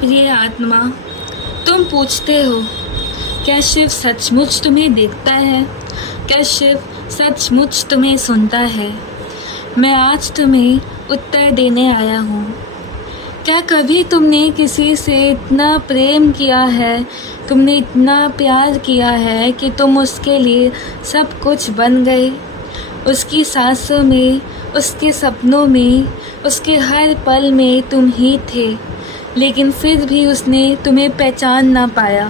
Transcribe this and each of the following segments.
प्रिय आत्मा, तुम पूछते हो क्या शिव सचमुच तुम्हें देखता है? क्या शिव सचमुच तुम्हें सुनता है? मैं आज तुम्हें उत्तर देने आया हूँ। क्या कभी तुमने किसी से इतना प्रेम किया है, तुमने इतना प्यार किया है कि तुम उसके लिए सब कुछ बन गए? उसकी सांसों में, उसके सपनों में, उसके हर पल में तुम ही थे, लेकिन फिर भी उसने तुम्हें पहचान ना पाया।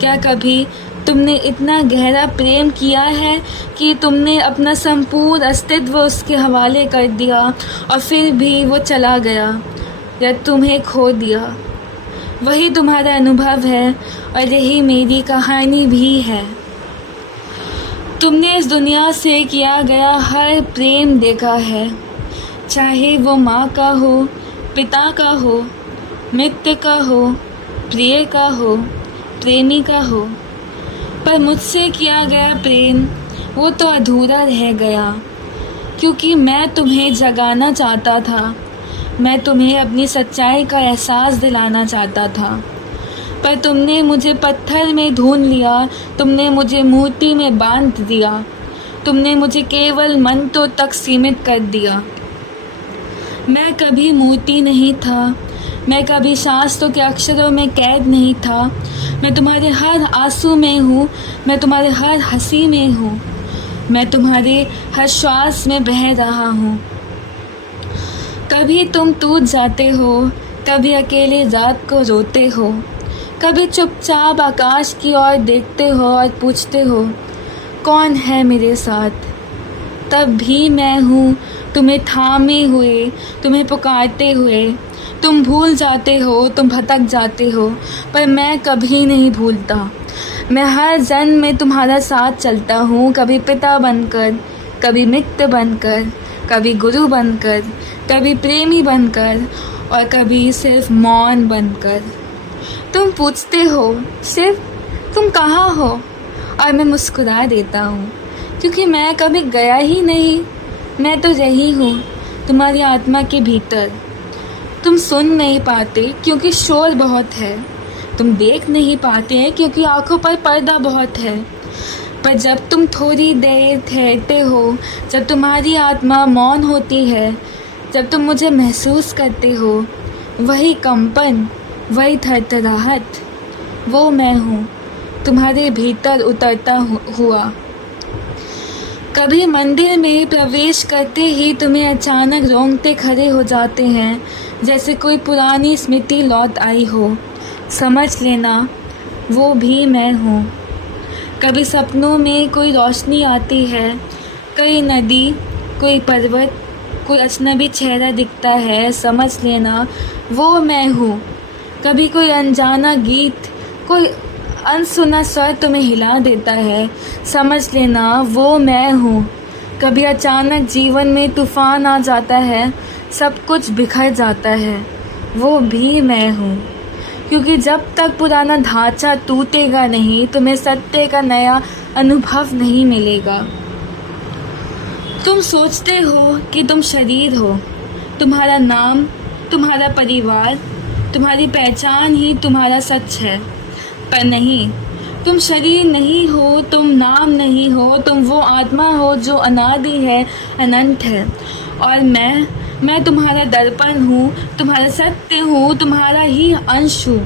क्या कभी तुमने इतना गहरा प्रेम किया है कि तुमने अपना संपूर्ण अस्तित्व उसके हवाले कर दिया और फिर भी वो चला गया या तुम्हें खो दिया? वही तुम्हारा अनुभव है और यही मेरी कहानी भी है। तुमने इस दुनिया से किया गया हर प्रेम देखा है, चाहे वो माँ का हो, पिता का हो, मित्र का हो, प्रिय का हो, प्रेमी का हो, पर मुझसे किया गया प्रेम वो तो अधूरा रह गया, क्योंकि मैं तुम्हें जगाना चाहता था। मैं तुम्हें अपनी सच्चाई का एहसास दिलाना चाहता था, पर तुमने मुझे पत्थर में ढूंढ लिया, तुमने मुझे मूर्ति में बांध दिया, तुमने मुझे केवल मंत्रों तक सीमित कर दिया। मैं कभी मूर्ति नहीं था, मैं कभी शास्त्रों के अक्षरों में कैद नहीं था। मैं तुम्हारे हर आंसू में हूँ, मैं तुम्हारे हर हंसी में हूँ, मैं तुम्हारे हर श्वास में बह रहा हूँ। कभी तुम टूट जाते हो, कभी अकेले रात को रोते हो, कभी चुपचाप आकाश की ओर देखते हो और पूछते हो कौन है मेरे साथ? तब भी मैं हूँ, तुम्हें थामे हुए, तुम्हें पुकारते हुए। तुम भूल जाते हो, तुम भटक जाते हो, पर मैं कभी नहीं भूलता। मैं हर जन्म में तुम्हारा साथ चलता हूँ, कभी पिता बनकर, कभी मित्र बनकर, कभी गुरु बनकर, कभी प्रेमी बनकर और कभी सिर्फ मौन बनकर। तुम पूछते हो सिर्फ तुम कहाँ हो, और मैं मुस्कुरा देता हूँ, क्योंकि मैं कभी गया ही नहीं। मैं तो रही हूँ तुम्हारी आत्मा के भीतर। तुम सुन नहीं पाते क्योंकि शोर बहुत है, तुम देख नहीं पाते क्योंकि आंखों पर पर्दा बहुत है, पर जब तुम थोड़ी देर ठहरते हो, जब तुम्हारी आत्मा मौन होती है, जब तुम मुझे महसूस करते हो, वही कंपन, वही थरथराहट, वो मैं हूँ तुम्हारे भीतर उतरता हुआ। कभी मंदिर में प्रवेश करते ही तुम्हें अचानक रोंगटे खड़े हो जाते हैं, जैसे कोई पुरानी स्मृति लौट आई हो। समझ लेना, वो भी मैं हूँ। कभी सपनों में कोई रोशनी आती है, कोई नदी, कोई पर्वत, कोई अजनबी चेहरा दिखता है, समझ लेना वो मैं हूँ। कभी कोई अनजाना गीत, कोई अनसुना स्वर तुम्हें हिला देता है, समझ लेना वो मैं हूँ। कभी अचानक जीवन में तूफान आ जाता है, सब कुछ बिखर जाता है, वो भी मैं हूँ। क्योंकि जब तक पुराना ढांचा टूटेगा नहीं, तुम्हें सत्य का नया अनुभव नहीं मिलेगा। तुम सोचते हो कि तुम शरीर हो, तुम्हारा नाम, तुम्हारा परिवार, तुम्हारी पहचान ही तुम्हारा सच है, पर नहीं, तुम शरीर नहीं हो, तुम नाम नहीं हो, तुम वो आत्मा हो जो अनादि है, अनंत है। और मैं तुम्हारा दर्पण हूँ, तुम्हारा सत्य हूँ, तुम्हारा ही अंश हूँ।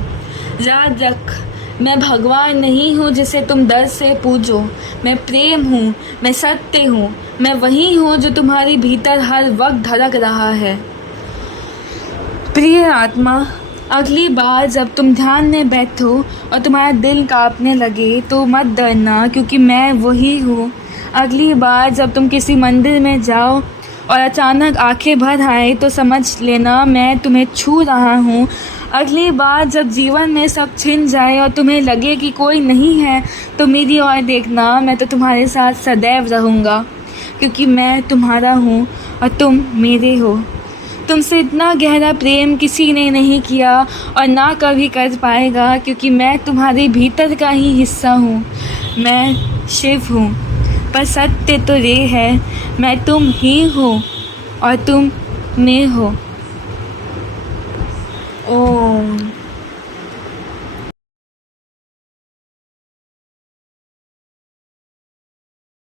याद रख, मैं भगवान नहीं हूँ जिसे तुम डर से पूजो। मैं प्रेम हूँ, मैं सत्य हूँ, मैं वही हूँ जो तुम्हारे भीतर हर वक्त धड़क रहा है। प्रिय आत्मा, अगली बार जब तुम ध्यान में बैठो और तुम्हारा दिल कांपने लगे तो मत डरना, क्योंकि मैं वही हूँ। अगली बार जब तुम किसी मंदिर में जाओ और अचानक आंखें भर आए तो समझ लेना मैं तुम्हें छू रहा हूँ। अगली बार जब जीवन में सब छिन जाए और तुम्हें लगे कि कोई नहीं है तो मेरी ओर देखना, मैं तो तुम्हारे साथ सदैव रहूँगा, क्योंकि मैं तुम्हारा हूँ और तुम मेरे हो। तुमसे इतना गहरा प्रेम किसी ने नहीं किया और ना कभी कर पाएगा, क्योंकि मैं तुम्हारे भीतर का ही हिस्सा हूँ। मैं शिव हूँ, पर सत्य तो ये है, मैं तुम ही हूँ और तुम मैं हो। ओम